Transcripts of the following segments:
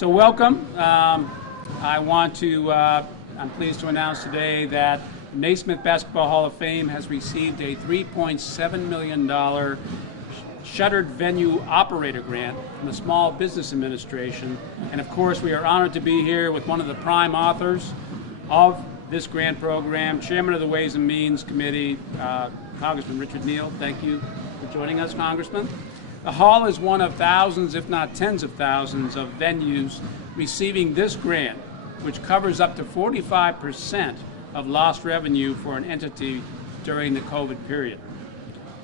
So welcome. I'm pleased to announce today that Naismith Basketball Hall of Fame has received a $3.7 million shuttered venue operator grant from the Small Business Administration. And of course, we are honored to be here with one of the prime authors of this grant program, Chairman of the Ways and Means Committee, Congressman Richard Neal. Thank you for joining us, Congressman. The Hall is one of thousands, if not tens of thousands, of venues receiving this grant, which covers up to 45% of lost revenue for an entity during the COVID period.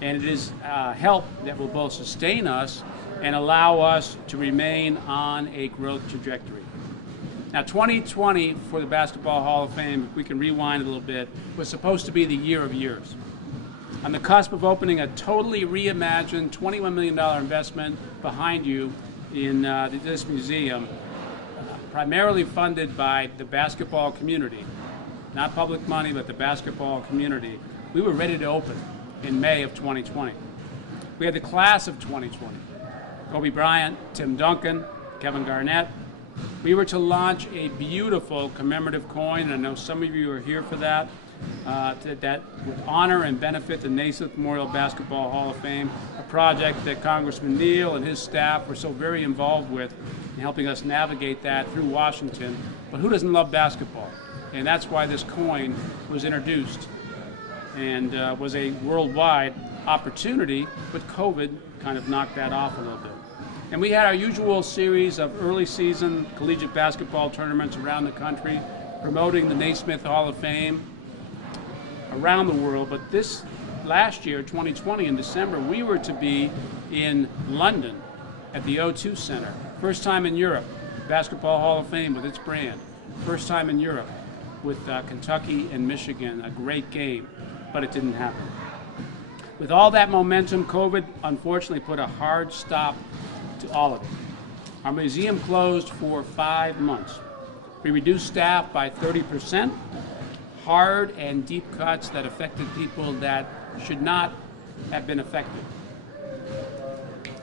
And it is help that will both sustain us and allow us to remain on a growth trajectory. Now, 2020 for the Basketball Hall of Fame, if we can rewind a little bit, was supposed to be the year of years. On the cusp of opening a totally reimagined $21 million investment behind you in this museum, primarily funded by the basketball community, not public money, but the basketball community, we were ready to open in May of 2020. We had the class of 2020, Kobe Bryant, Tim Duncan, Kevin Garnett. We were to launch a beautiful commemorative coin, and I know some of you are here for that, that would honor and benefit the Naismith Memorial Basketball Hall of Fame, a project that Congressman Neal and his staff were so very involved with in helping us navigate that through Washington. But who doesn't love basketball? And that's why this coin was introduced and was a worldwide opportunity, but COVID kind of knocked that off a little bit. And we had our usual series of early season collegiate basketball tournaments around the country, promoting the Naismith Hall of Fame around the world. But this last year, 2020, in December, we were to be in London at the O2 Center. First time in Europe, Basketball Hall of Fame with its brand. First time in Europe with Kentucky and Michigan, a great game, but it didn't happen. With all that momentum, COVID unfortunately put a hard stop to all of it. Our museum closed for 5 months. We reduced staff by 30%, hard and deep cuts that affected people that should not have been affected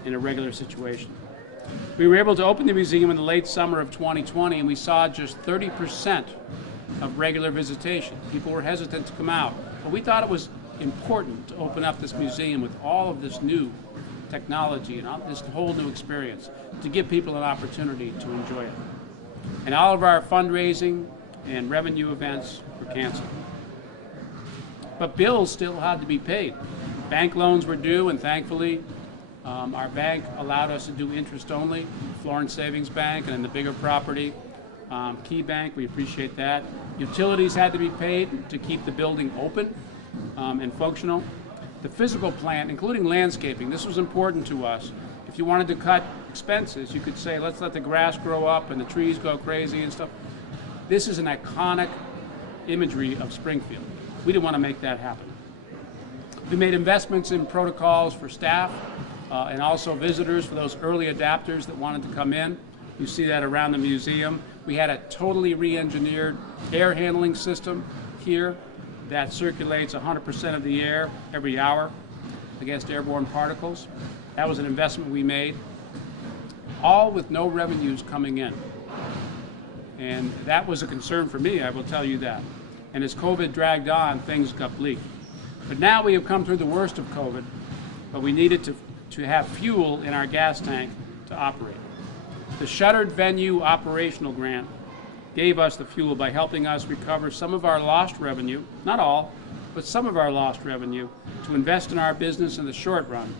in a regular situation. We were able to open the museum in the late summer of 2020, and we saw just 30% of regular visitation. People were hesitant to come out, but we thought it was important to open up this museum with all of this new technology and this whole new experience to give people an opportunity to enjoy it. And all of our fundraising and revenue events were canceled. But bills still had to be paid. Bank loans were due, and thankfully our bank allowed us to do interest only, Florence Savings Bank, and in the bigger property, Key Bank, we appreciate that. Utilities had to be paid to keep the building open and functional. The physical plant, including landscaping, this was important to us. If you wanted to cut expenses, you could say, let's let the grass grow up and the trees go crazy and stuff. This is an iconic imagery of Springfield. We didn't want to make that happen. We made investments in protocols for staff and also visitors, for those early adapters that wanted to come in. You see that around the museum. We had a totally re-engineered air handling system here that circulates 100% of the air every hour against airborne particles. That was an investment we made, all with no revenues coming in. And that was a concern for me, I will tell you that. And as COVID dragged on, things got bleak. But now we have come through the worst of COVID, but we needed to have fuel in our gas tank to operate. The shuttered venue operational grant gave us the fuel by helping us recover some of our lost revenue, not all, but some of our lost revenue, to invest in our business in the short run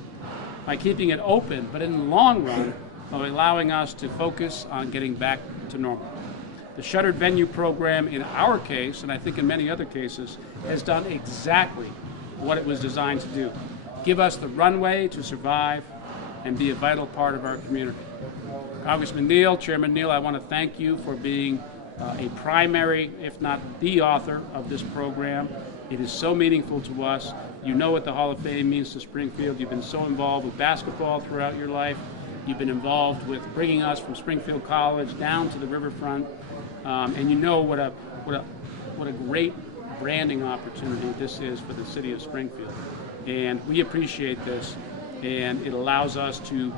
by keeping it open, but in the long run, by allowing us to focus on getting back to normal. The shuttered venue program in our case, and I think in many other cases, has done exactly what it was designed to do. Give us the runway to survive and be a vital part of our community. Congressman Neal, Chairman Neal, I want to thank you for being a primary, if not the author of this program. It is so meaningful to us. You know what the Hall of Fame means to Springfield. You've been so involved with basketball throughout your life. You've been involved with bringing us from Springfield College down to the riverfront, and you know what a great branding opportunity this is for the city of Springfield. And we appreciate this, and it allows us to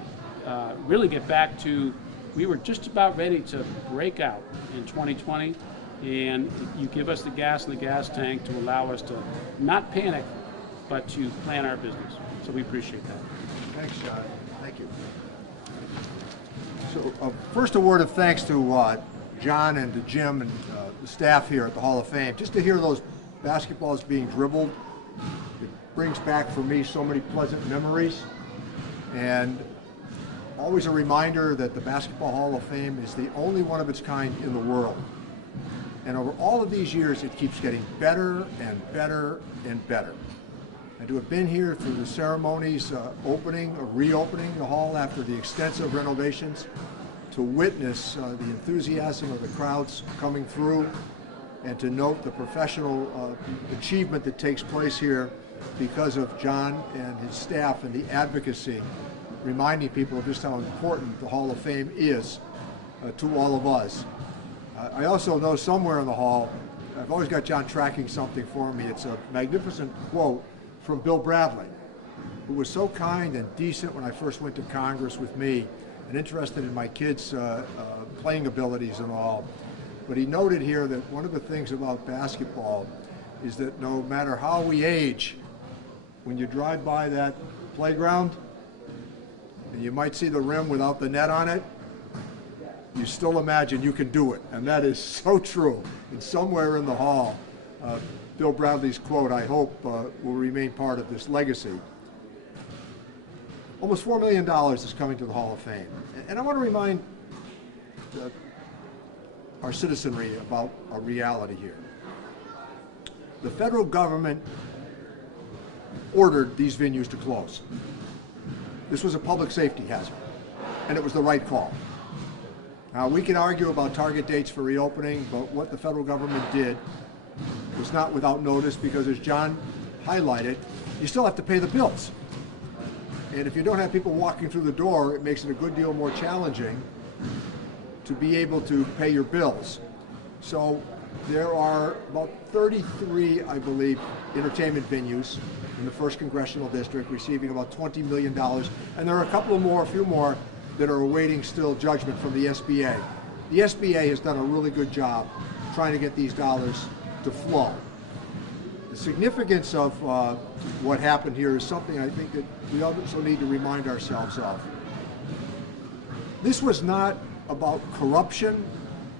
really get back to we were just about ready to break out in 2020, and you give us the gas in the gas tank to allow us to not panic, but to plan our business. So we appreciate that. Thanks, John. Thank you. So first, a word of thanks to John and to Jim and the staff here at the Hall of Fame. Just to hear those basketballs being dribbled, it brings back for me so many pleasant memories, and always a reminder that the Basketball Hall of Fame is the only one of its kind in the world. And over all of these years, it keeps getting better and better and better. And to have been here through the ceremonies opening or reopening the hall after the extensive renovations, to witness the enthusiasm of the crowds coming through, and to note the professional achievement that takes place here because of John and his staff and the advocacy, reminding people of just how important the Hall of Fame is to all of us. I also know somewhere in the hall, I've always got John tracking something for me. It's a magnificent quote from Bill Bradley, who was so kind and decent when I first went to Congress with me and interested in my kids' playing abilities and all. But he noted here that one of the things about basketball is that no matter how we age, when you drive by that playground and you might see the rim without the net on it, you still imagine you can do it. And that is so true. And somewhere in the hall, Bill Bradley's quote, I hope, will remain part of this legacy. Almost $4 million is coming to the Hall of Fame. And I want to remind our citizenry about a reality here. The federal government ordered these venues to close. This was a public safety hazard, and it was the right call. Now, we can argue about target dates for reopening, but what the federal government did was not without notice, because as John highlighted, you still have to pay the bills. And if you don't have people walking through the door, it makes it a good deal more challenging to be able to pay your bills. So there are about 33, I believe, entertainment venues in the 1st Congressional District receiving about $20 million. And there are a few more that are awaiting still judgment from the SBA. The SBA has done a really good job trying to get these dollars to flow. The significance of what happened here is something I think that we also need to remind ourselves of. This was not about corruption.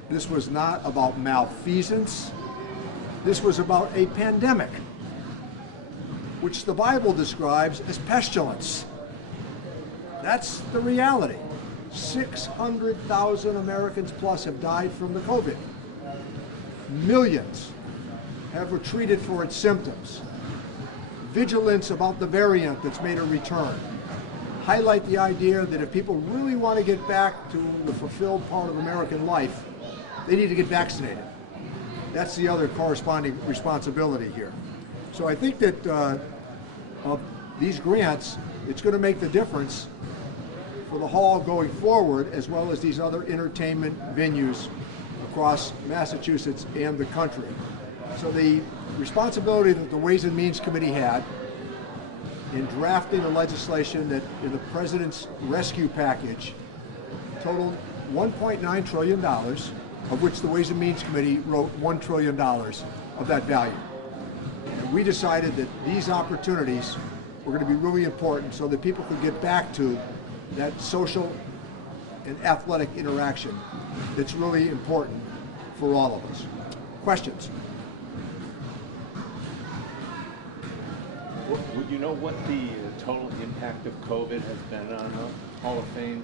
This was not about malfeasance. This was about a pandemic, which the Bible describes as pestilence. That's the reality. 600,000 Americans plus have died from the COVID. Millions have retreated for its symptoms. Vigilance about the variant that's made a return highlight the idea that if people really want to get back to the fulfilled part of American life, they need to get vaccinated. That's the other corresponding responsibility here. So I think that of these grants, it's going to make the difference for the hall going forward, as well as these other entertainment venues across Massachusetts and the country. So the responsibility that the Ways and Means Committee had in drafting the legislation that in the President's rescue package totaled $1.9 trillion, of which the Ways and Means Committee wrote $1 trillion of that value. And we decided that these opportunities were going to be really important so that people could get back to that social and athletic interaction that's really important for all of us. Questions? Would you know what the total impact of COVID has been on the Hall of Fame?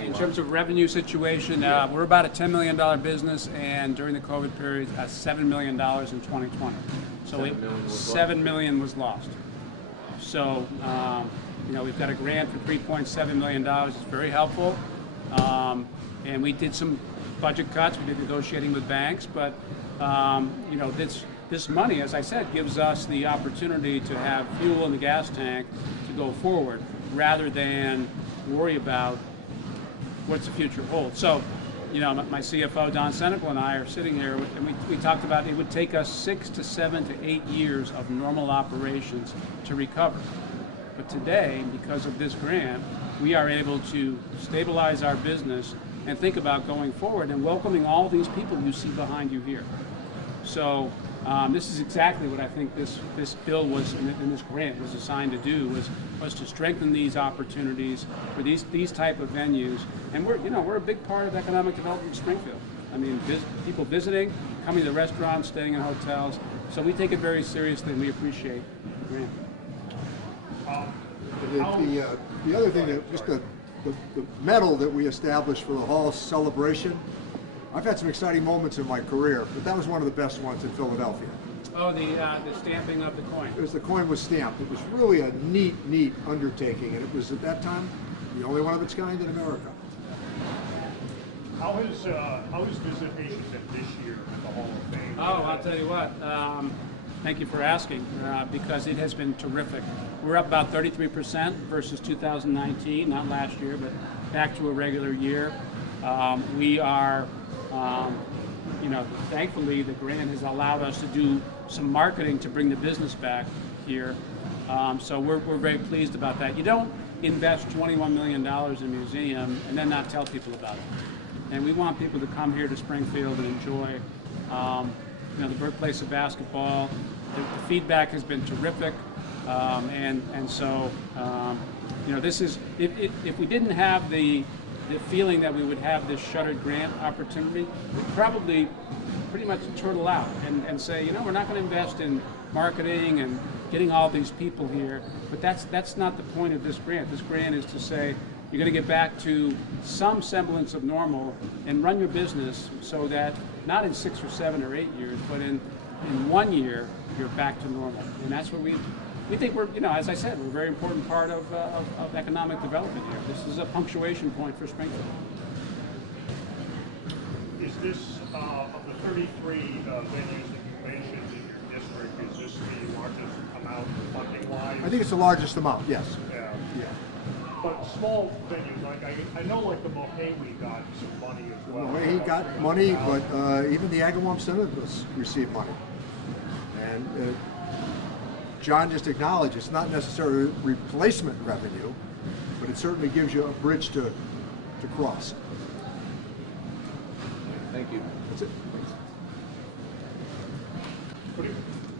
In terms of revenue situation, we're about a $10 million business, and during the COVID period, $7 million in 2020. So $7 million was lost. So, we've got a grant for $3.7 million. It's very helpful. And we did some budget cuts. We did negotiating with banks, but this money, as I said, gives us the opportunity to have fuel in the gas tank to go forward, rather than worry about what's the future hold. So, my CFO, Don Senecal, and I are sitting here, and we talked about it would take us 6 to 7 to 8 years of normal operations to recover. But today, because of this grant, we are able to stabilize our business and think about going forward and welcoming all these people you see behind you here. So this is exactly what I think this bill was, and this grant was assigned to do, was to strengthen these opportunities for these type of venues. And we're a big part of economic development in Springfield. I mean, people visiting, coming to restaurants, staying in hotels. So we take it very seriously, and we appreciate the grant. The other thing, just the medal that we established for the Hall celebration, I've had some exciting moments in my career, but that was one of the best ones in Philadelphia. Oh, the stamping of the coin. The coin was stamped. It was really a neat undertaking, and it was at that time the only one of its kind in America. How has visitation been this year at the Hall of Fame? Oh, I'll tell you what. Thank you for asking, because it has been terrific. We're up about 33% versus 2019, not last year, but back to a regular year. We are, thankfully the grant has allowed us to do some marketing to bring the business back here. So we're very pleased about that. You don't invest $21 million in a museum and then not tell people about it. And we want people to come here to Springfield and enjoy, the birthplace of basketball. The feedback has been terrific, and so this is if we didn't have the feeling that we would have this shuttered grant opportunity, we'd probably pretty much turtle out and say, we're not going to invest in marketing and getting all these people here. But that's not the point of this grant. This grant is to say you're going to get back to some semblance of normal and run your business so that not in 6 or 7 or 8 years, but in 1 year you're back to normal. And that's what we think we're, as I said, we're a very important part of economic development here. This is a punctuation point for Springfield. Is this, of the 33 venues that you mentioned in your district, is this the largest amount funding-wise? I think it's the largest amount, yes. Yeah. Yeah. But small venues, like I know like the Mohawk got some money as well. Well, he got money, but even the Agawam Senators received money. And John just acknowledged it's not necessarily replacement revenue, but it certainly gives you a bridge to cross. Thank you. That's it. Could